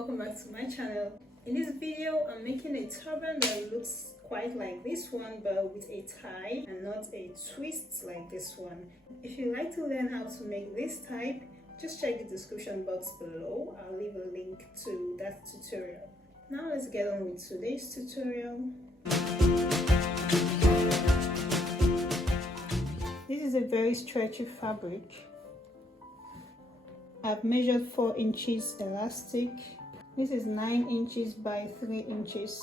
welcome back to my channel. In this video I'm making a turban that looks quite like this one but with a tie and not a twist like this one. If you'd like to learn how to make this type, just check the description box below. I'll leave a link to that tutorial. Now let's get on with today's tutorial. This is a very stretchy fabric. I've measured 4 inches elastic. This is 9 inches by 3 inches.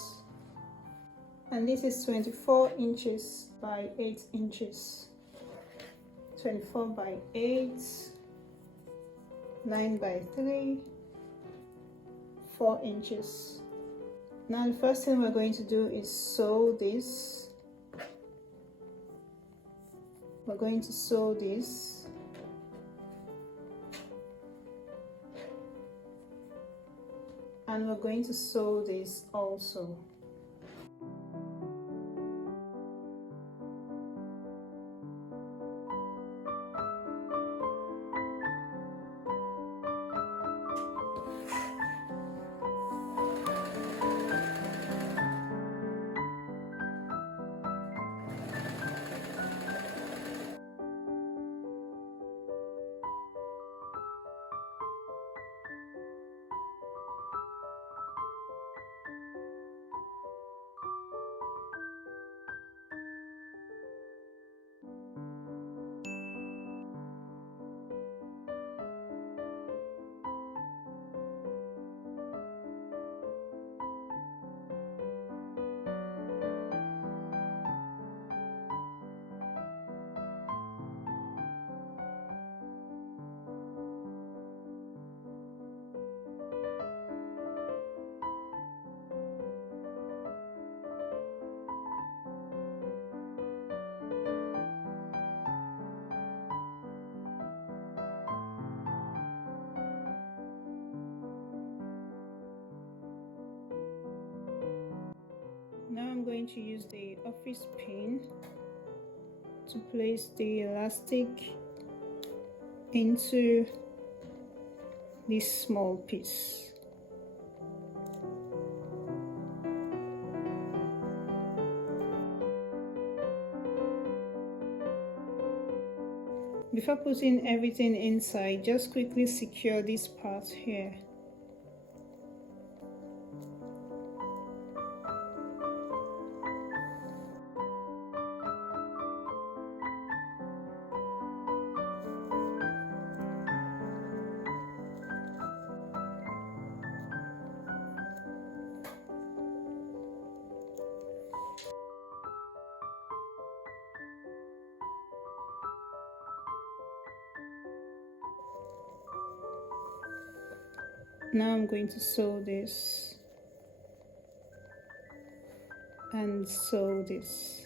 And this is 24 inches by 8 inches. 24 by 8, 9 by 3, 4 inches. Now the first thing we're going to do is sew this. We're going to sew this. And we're going to sew this also. Now I'm going to use the office pin to place the elastic into this small piece. Before putting everything inside, just quickly secure this part here. Now I'm going to sew this and sew this.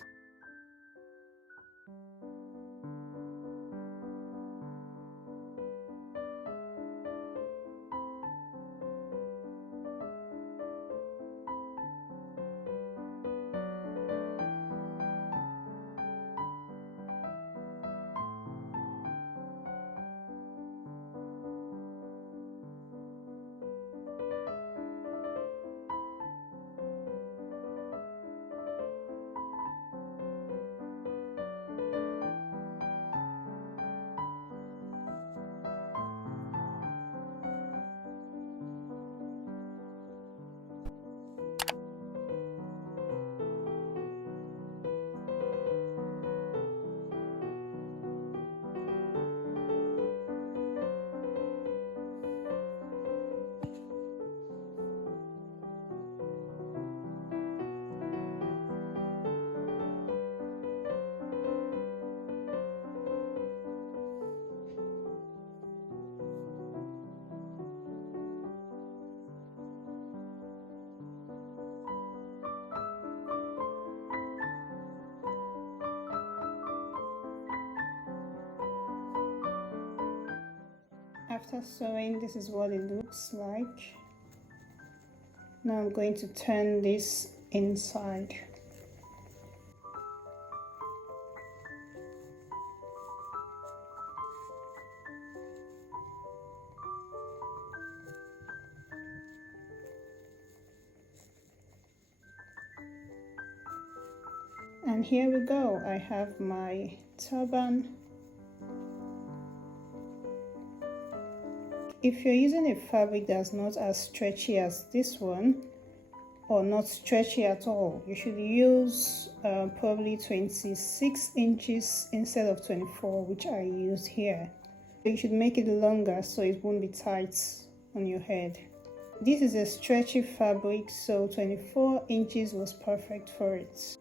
After sewing, this is what it looks like. Now I'm going to turn this inside. And here we go, I have my turban. If you're using a fabric that's not as stretchy as this one, or not stretchy at all, you should use probably 26 inches instead of 24, which I used here. You should make it longer so it won't be tight on your head. This is a stretchy fabric, so 24 inches was perfect for it.